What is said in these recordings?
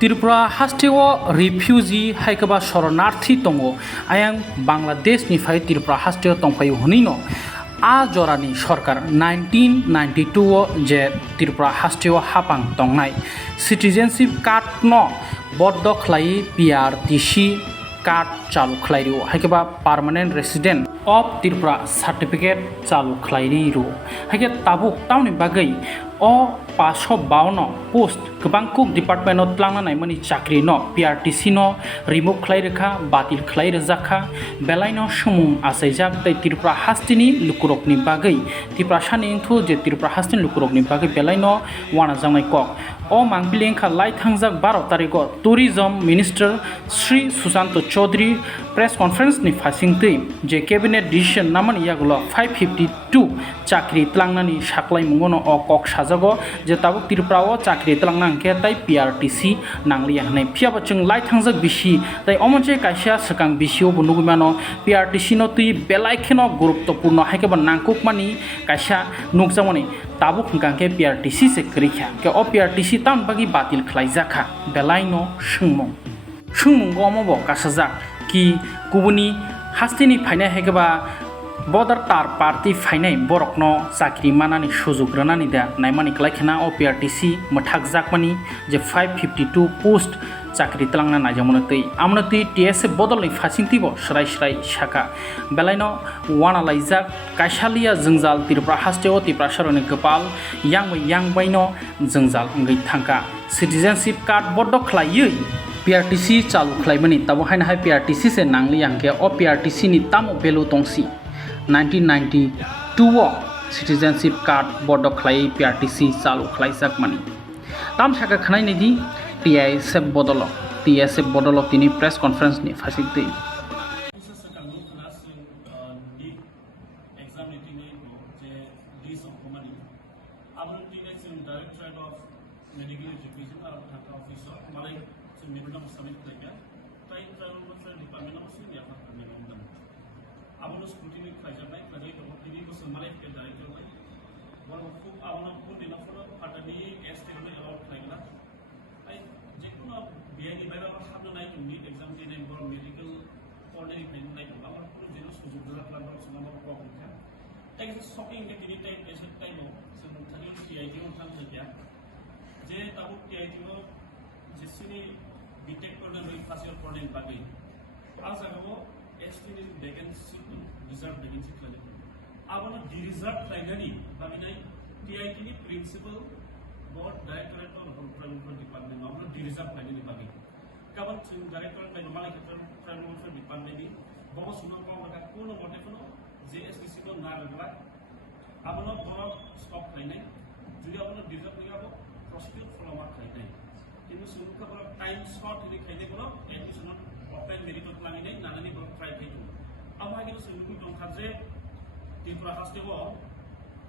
Tripura हास्टेओ refugee हाइकबा शरणार्थी दंगो आयां बांग्लादेश निफ्राय त्रिपुरा हास्टेओ तंफायो हनिनो आ जरानि सरकार 1992 जे त्रिपुरा हास्टेओ हापां दंनाय सिटिजेनशिप कार्ड न बद्द खलाई पीआरटीसी कार्ड चालू खलाइरियो हाइकबा permanent resident of Tripura certificate चालू खलाइरियो हाइके ताबुक टाउनि बागै अ 552 पोस्ट गोबां कुक डिपार्टमेन्ट त्रांनाय मानि चाकरि न पीआरटीसी न रिमुव खलाइरेखा बातिल खलाइरेजाखा बेलायनो सुमुं आसाइजाक तै त्रिपुरा हास्टेनि लुकुरकनि बागै त्रिपुरा सानिंथु जे त्रिपुरा हास्टेनि लुकुरकनि बागै बेलायनो वाना जांनाय कक अ मांबिलेंखा लाई थांजाक 12 तारिखआव tourism minister Shri Sushant Chaudhary press conference नि फासिंगतै जे कैबिनेट डिसीजन नामानि यागुलो 552 चाकरि त्रांनानि साख्लाय मुंगनो अ कक साजागो जे ताबुक त्रिपुराओ चाकरि त्रांना अंके तै पीआरटीसी नांलिया हनै फियाबा जों लाई थांजाक बिसि तै अमनसे कायसा सकां बिसिओ बुनुगुमानो पीआरटीसी नो तै बेलायखेनो गुरुत्वपूर्ण हाइकेबा नांकुकमानि कायसा नुकजामनि ताबुक हंकांके पीआरटीसी से करिखा के अ पीआरटीसी ताउन बागि बातिल खलाइजाखा बेलायनो सुंमुंगो अमबो कासाजाक कि गुबुनि हास्टेनि फायनाय हाइकेबा बर्डार तार पार्टी फाइनाय बरकनो चाकरि मानानि सुजुग रनानि दा नायमानि क्लाइखेना अ पीआरटीसी मथाक जाकमानि जे 552 पोस्ट चाकरि तलांना नायजामनो तै आमनो तै टीएसए बदलनि फासिंतिबो सराय साका बेलायनो वाना लाइजाक कायसालिया जोंजाल त्रिपुरा हास्टेओ त्रिपुरा सरनि गोपाल यांबायनो जोंजाल अंगै थांका सिटिजेनशिप कार्ड बड्ड खलायै पीआरटीसी चालू खलाइमनि ताबो हायनाहाय पीआरटीसी से नांलि यांके अ पीआरटीसी नि तामो बेलु तंसि 1992 सिटिजेनशिप कार्ड बड्ड खलाई पीआरटीसी चालू खलाइजाक मानि ताम साका खनाय निदि टीएसए बदल तिनी प्रेस कॉन्फ्रेंस नि फासिंतै abang scrutiny kerja baik kerja itu ini ko semalai ke dari itu baik walau aku abang pun di nafsu ada di ST ini allowed lagi lah ay jekuna biaya ni bayar abang hamil naik meet exam di naik baru medical ordinary pen naik abang pun jenis sujuk berat lah baru semua baru problem kan tapi shocking ke ini time patient time sebelum tadi TIT orang saja je tahu TIT जिसने BTech करने में फासिल करने बाकी आज अगर वो extreme vacancy reserve vacancy खाली अब वो डिरिजर्व लाइनरी बाकी नहीं टीआईटी की प्रिंसिपल बोर्ड डायरेक्टरेट और प्राइमरी डिपार्टमेंट में वो डिरिजर्व लाइनरी बाकी कब डायरेक्टरेट में नॉर्मल के प्राइमरी डिपार्टमेंट में बहुत सुना कौन लगा कौन मोटे कौन जेएसबीसी को ना लगा अब वो बहुत स्टॉप लाइने जो अब वो डिरिजर्व नहीं अब प्रोसिक्यूट फॉलो अप लाइने কিন্তু সুরক্ষা বড় টাইম স্লট যদি খাইতে বড় এডমিশন অফলাইন মেরিটত লাগি নাই নানানি বড় ট্রাই খাইতো আমার কিন্তু সুরক্ষা দংখা যে ত্রিপুরা হাস্টেও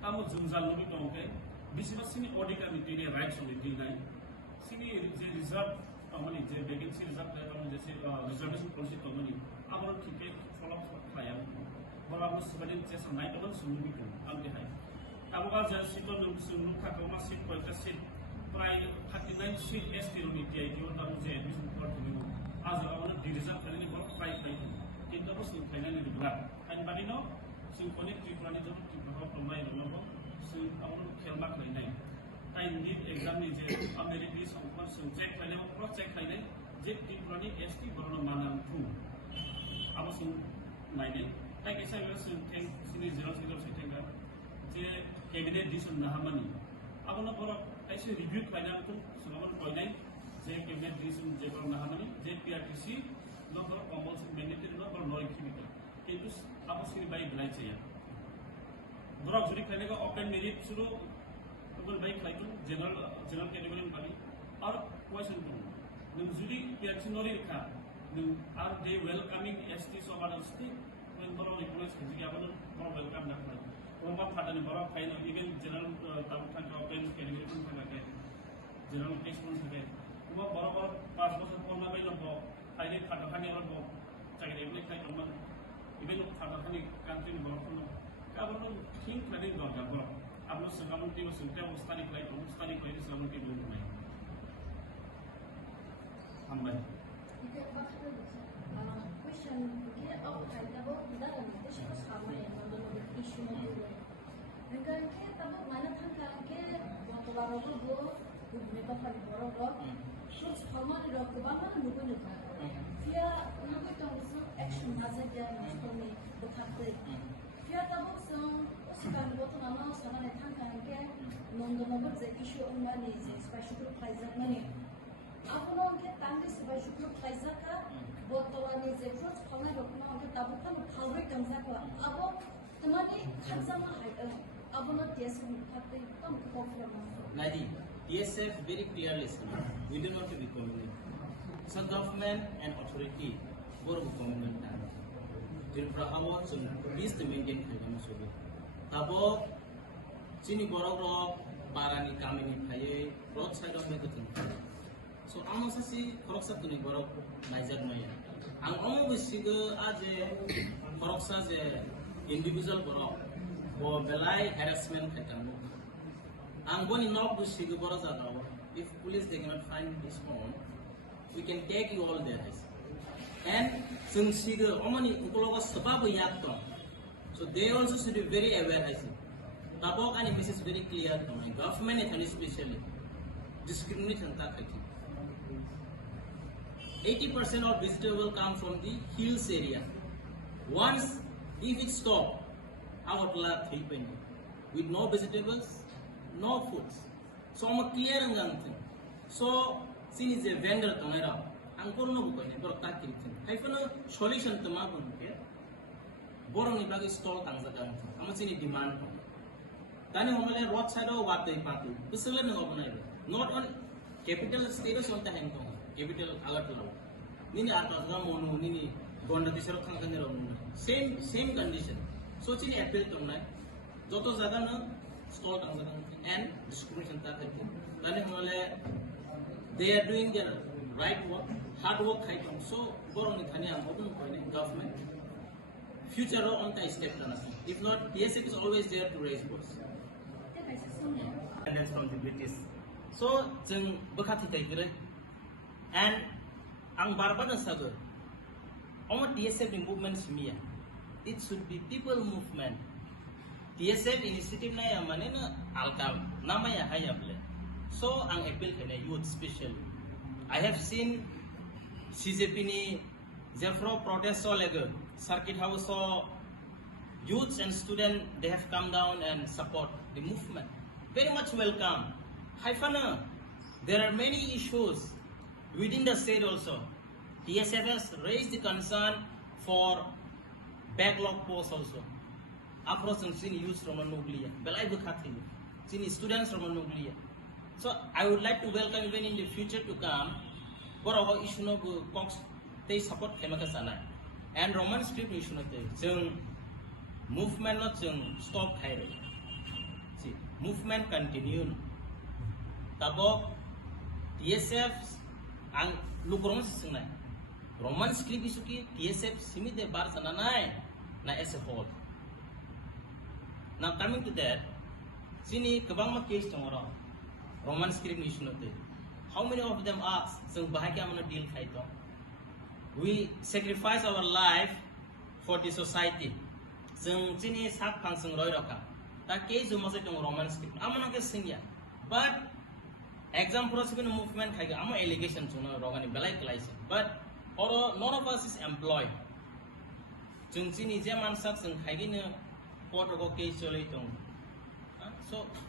তামো জুমজাল নবি দংকে বিসিবা সিনি অডিকার মিটিনে রাইটস অন দি নাই সিনি যে রিজার্ভ মানে যে ভ্যাকেন্সি রিজার্ভ এবং যে রিজার্ভেশন পলিসি তমনি আমার ঠিকই ফলো খায়া বড় আমরা সুবাদিন চেস নাই তখন সুরক্ষা আমতে হাই আবগা যে সিটো সুরক্ষা কমা সিট কয়টা সিট प्राय 39 सीट एसटी रो नीति आई जो दाम जे एडमिशन कर दिनु आज आवन डिरिजन खाली बर प्राय प्राय किंतु बस फाइनली दिबला एन बादिनो सिं कोनि त्रिपुरानि जो त्रिपुरा प्रमाय दंबो सिं आवन खेलमा खैनाय ताइ नीट एग्जाम नि जे अमेरिकी संपर सिं चेक खायनाय क्रॉस चेक खायनाय जे त्रिपुरानि एसटी बरन मानान थु आबो सिं नायदे ताइ केसा सिं थें सिनि 00 सेटेंगा जे कैबिनेट डिसीजन नाहामानि आबनो बर ऐसे रिव्यू फाइनल को सुनावन पॉइंट जे कैबिनेट डिसीजन जे पर नाहामानि जे पीआरटीसी नो पर कंपलसरी मैंडेटरी नो पर नॉन एक्टिविटी किंतु आप सिनि बाय बिलाय चाहिए बरक जुडी खाने का ओपन मेरिट शुरू तो बाय खाइतो जनरल कैटेगरी में बानी और क्वेश्चन को नों जुडी पीआरटीसी नोरि लिखा नों आर दे वेलकमिंग एसटी सोबानस्टी when बरो रिकॉग्नाइज कि आपन बरो वेलकम ना खाय Rumah pada ni barang kain even general tamu kan open category pun pakai general case pun pakai rumah barang pas pasal pun nabi logo kain pada kan ni logo cakap ni kain rumah even pada kan ni country ni barang pun kalau orang think planning barang barang अब लोग सकामती वो सुनते हैं उस्तानी client उस्तानी client सलामती बोल रहे हैं हामबाय 이게 question 이게 아웃사이드하고 나라는 뜻이 사고에 만들어진 이슈는 그러니까 이게 따로 많은 탄탄하게 와보라고 뭐 우리가 빨리 벌어서 또 처음으로 그만한 누구니까 피아 누구 정도 액션 하자 되는 거니 못하고 피아 따봉성 시간 보통 아마 사람의 탄탄하게 농도는 제 이슈 엄마니 이제 스페셜 프라이즈만이 아무런게 땅에 스페셜 프라이즈가 보통은 이제 프로젝트 하나 놓고 게 따봉한 파워를 감사하고 아고 그만이 감사만 할 아무나 대해서 못하고 또 그거는 Nadi, TSF very clearly said, we do not to be communal. So government and authority both of communal time. Till Prahawa so peace to maintain Kagama Sobi. Tabo Chini Borog Parani Kamini Paye, roadside of Megatin. So Amosasi Koroksa to Borog Nizar Maya. And almost figure as a Koroksa as a individual Borog or Belai harassment Katamu. I'm going to knock this Shigu Borazagawa. If police they cannot find this phone, we can take you all there. And since Shigu Omani Ukologa Sababu Yakton, so they also should be very aware. I think. Tabok and it is very clear to my government and especially discrimination. 80% of visitors will come from the hills area. Once if it stops, I would love 320 with no vegetables. No foods. So I'm clear on something. So since is a vendor to me, I'm going to go in a broad I found a solution to my own. Boroni bag is stall things again. I'm seeing demand. Then I'm going to roadside or what they party. This is not on capital status on the hand. Capital Agatla. Nini Atazamo, Nini, Gonda same condition. So it's in appeal to night. Joto Zadana. Stall and discrimination. They are doing their right work, hard work. So, government. Future on the step. If not, TSF is always there to raise voice. And that's from the British. So, and ang Barbada Sagar, our TSF movement, it should be people movement. TSF initiative na yaman na alkam namanya hayable. So ang appeal kena youth special. I have seen CJP ni Zefro protest so legal circuit house so youths and students they have come down and support the movement. Very much welcome. Haifana, there are many issues within the state also. TSF has raised the concern for backlog posts also. Across and seen youth from Nuglia, Belai Bukati, seen students from Nuglia. So I would like to welcome even in the future to come for our issue of Cox, they support Kemakasana and Roman script issue of the movement not stop hiring. See, movement continue. Tabo TSF and Lukron Sina Roman script issue TSF Simi de Barsananai na as a whole. Now coming to that, sini kabang case tomorrow, Roman script issue note. How many of them ask, so bahaya mana deal kaito? We sacrifice our life for the society. So sini sak pang sung roy roka. Ta case umasa tong Roman script. Amana ke singya. But exam prosecution movement kaiga. Amo allegation suna rogani belai kelai. But or none of us is employed. So sini zaman sak sung kaigi ne. So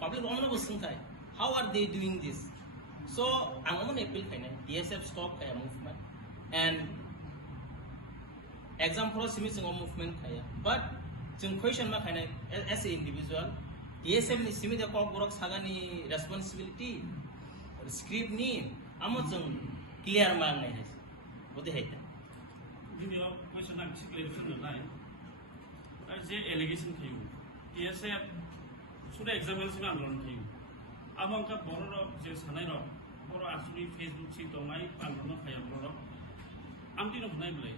public how are they doing this? So I'm going to appeal TSF stop movement and example movement but question as an individual TSF ni simi the responsibility script ni clear man Video question I'm clear जे allegation थियो TSF सुदा example आन्दोलन थियो अब अंका बरो जे सानाय र बरो आसुनि Facebook छि दमाय आन्दोलन खायाम र आमति न हुनाय बले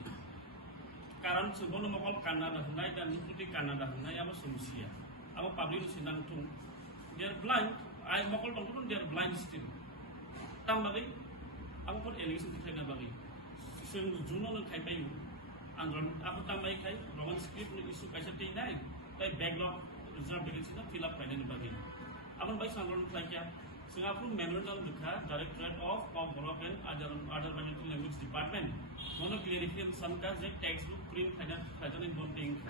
कारण सुबन मकल कानाडा हुनाय दा निपुति कानाडा हुनाय अब समस्या अब पब्लिक सिनां थुं दे आर ब्लाइंड आई मकल दंतुन दे आर ब्लाइंड स्टिल तामबागै Aku pun allegation kita kan bagi. Sing juno nang kai payu. Andron aku tamai kai Roman script ni isu kaisa ting nai. Tai backlog reserve vacancy na fill up kai ni bagi. Abang bai sangron kai kya. Sing aku memorandum dikha Directorate of Development Other Budgetary Language Department. Mono clarification ka je textbook print kai ni bonting.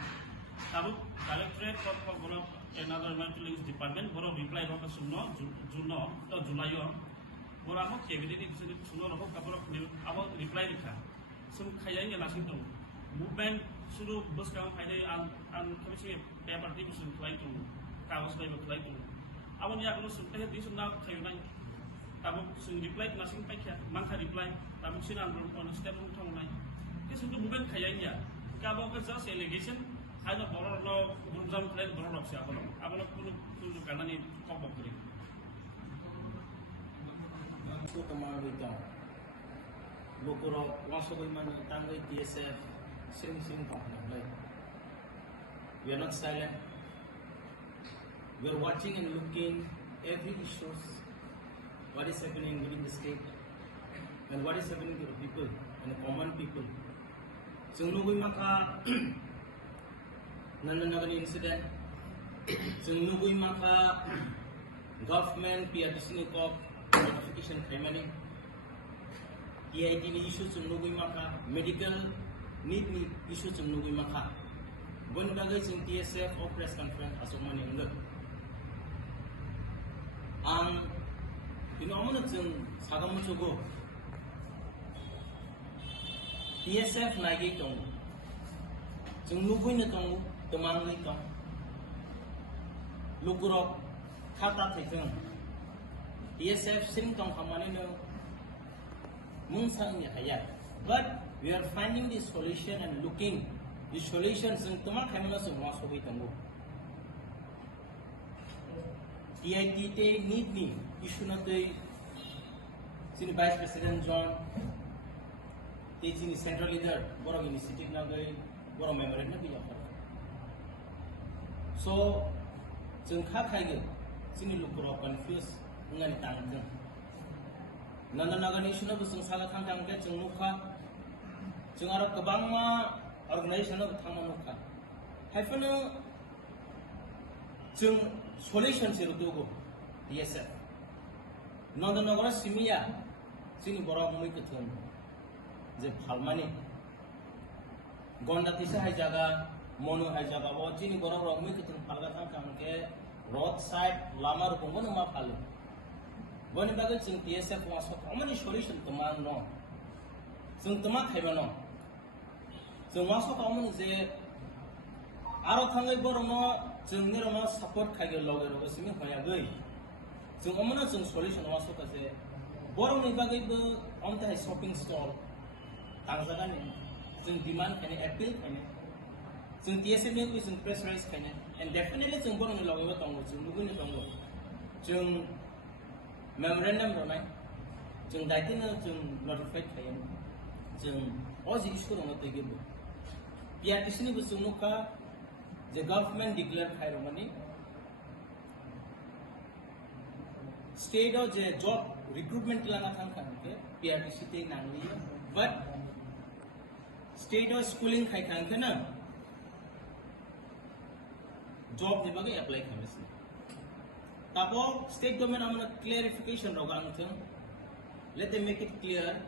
Tabu Directorate of Development Other Budgetary Language Department boro reply ro ka sunno juno to julayo. Boramo cabinet edition suno roko couple of abo reply dikha sum khayai ne lasing to movement suru bus kam khaide an kami se paper ti sun khlai to kawas bai khlai to abo ni akno sun te di sun na khayu nai abo sun reply lasing pai kya mangkha reply abo sin an on step on thong nai ke sun movement khayai ya ka abo ka just allegation aina boror no gurjam khlai boror opsi abo no kunu kanani kok bok kri So tomorrow we don't. Lokoro waso ko man tangay TSF sing pa like. We are not silent. We are watching and looking every issues. What is happening within the state and what is happening to the people and the common people. So nugoy maka nananagan incident. So nugoy maka government PRTC ni ko notification kaimaning EIT ni issue nugui maka medical need ni issue nugui maka bon bagay sing TSF o press conference asumani undak ang pinomono chung sagamu chogo TSF lagi tong chung nugui na tong tumangi tong lugurok khata thaitung TSF sing tong hamani no mungsang ya hayat. But we are finding the solution and looking the solution sing tuma khamana sung waso bai tango. TIT te need ni issue na te sini Vice President John te sini central leader borong initiative na gai borong memorandum na biya. So sung kha khai ge sini lukuro confuse ngani tangkeng nananagan isu na busung salah tangkang ke chung nukha chung arab kabang ma organization na thang nukha haifano chung solution siru tugo TSF nananagan simia sini borok mui kethun je phalmani gonda tisa hai jaga mono hai jaga bo sini borok mui kethun phalga tangkang ke roadside lama rukungo ma phalu boni bagai sing TSF masuk amani solution teman no sing teman khaiba no sing masuk amani je aro thangai boromo sing ni roma support khage loge rogo sing hoya gai sing amana sing solution masuk je borong ni bagai bo amta shopping stall tangjaga ni sing demand kane appeal kane sing TSF ni sing press release kane and definitely sing borong ni loge bo tongo sing lugu ni tongo sing memorandum ronai jeng daitin jeng notified khayen jeng oji issue rongo te gebo PRTC ni busung nuka je government declare khai romani state of je job recruitment lana thang kan ke PRTC te nangli but state of schooling khai kan ke na job ni bagai apply khamis Tabo state government amana clarification rogang thung let them make it clear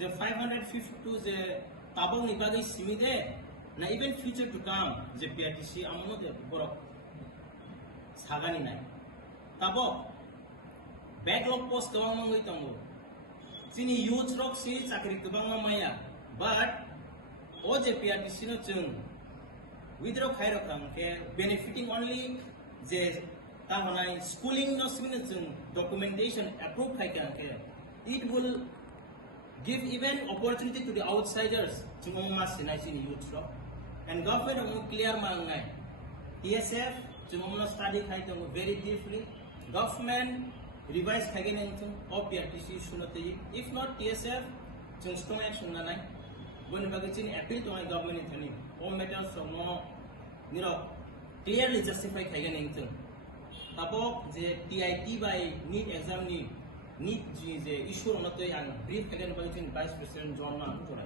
the 552 the tabo ni bagai simide na even future to come the PRTC amano de borok sagani nai tabo backlog post kawang mangai tango sini youth rock si chakri kabang maya but o je PRTC no chung withdraw khairo kam ke benefiting only the tamanai schooling no signature documentation approved khai kan ke it will give even opportunity to the outsiders chumong mas sinai sin youth ro and government will clear mangai TSF chumong no study khai to very deeply government revise khai gen into of PRTC sunate if not TSF chung strong action na nai bon bagachin appeal to my government in thani all matters from no niro clearly justify khai gen into Tabo je TIT by NEET exam ni need je issue na to yang brief kalian bagi tin vice president John na to na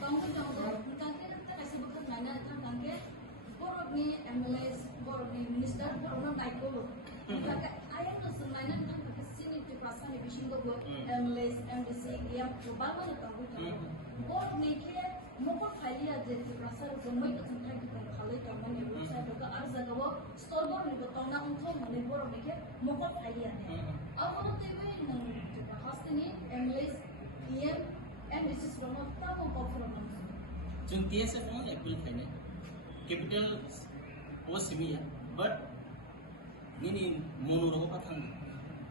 Tangke tangke kasi bukan mana tangke borok ni MLS borok ni minister borok na naiko tangke ayam tu semuanya tangke sini tu perasaan ni bising tu MLS MDC yang global mana tangke borok ni ke mukot kali ada tu perasaan semua itu tangke tu kali kamu ni saya buka arza kawo store borok ni betul na untuk mana borok ni ke mukot kali ada. Awak tu ini nang tu perasaan ni MLS PM and this is from a tamu performance. Jung TSF on appeal khaine capital was simia but nini monuro pathang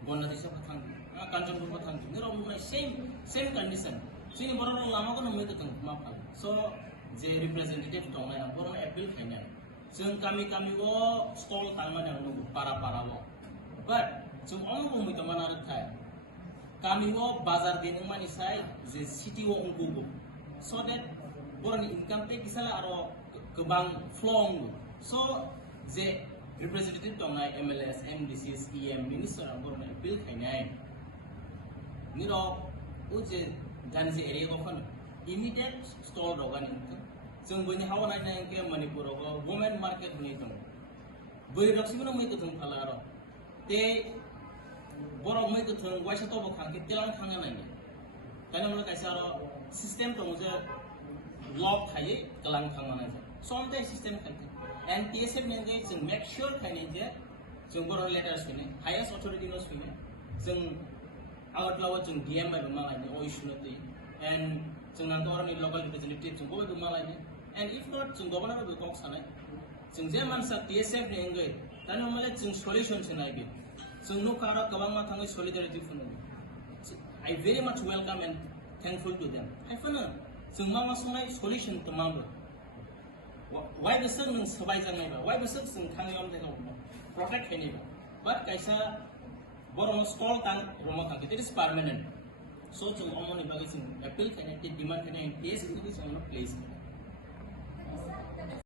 gonadisa pathang kanjong pathang niro mai same condition sini borong lama ko namai to ma phal so je representative tong na borong appeal khaine jung kami wo stall tangma na nu para wo but jung ong ko mi to manar khai kami wo bazar din mani sai je city wo unggugo so that borang income te kisala aro kebang flong so je representative tong nai MLS MDCs EM minister borang appeal khainai ni ro u je dan je area ko fan immediate store rogan income jeng bani hawa nai ke manipur ko women market ni tong boi raksimo mai to tong phala ro te borok mai to thong waisa to bkhang ke telang khanga nai kana mo kaisa ro system to mo je lock thaye telang khanga nai som te system kan and TSF ne je jeng make sure khane je jeng borok letter sine highest authority no sine jeng awat lawa jeng DM ba ma ngai o issue no te and jeng nan tor ni local representative jeng bo ma ngai and if not jeng governor ba kok sanai jeng je man sa TSF ne ngai tanu male jeng solution sinai bi jeng no kara kabang ma thangai solidarity fun I very much welcome and thankful to them I fana jeng ma ma sungai solution tamam why the sung nang sabai jangai ba why the sung thangai on de protect khaini ba but kaisa borong stall tang romo tang it is permanent so jeng omoni bagi jeng appeal khaini demand khaini TSF is on place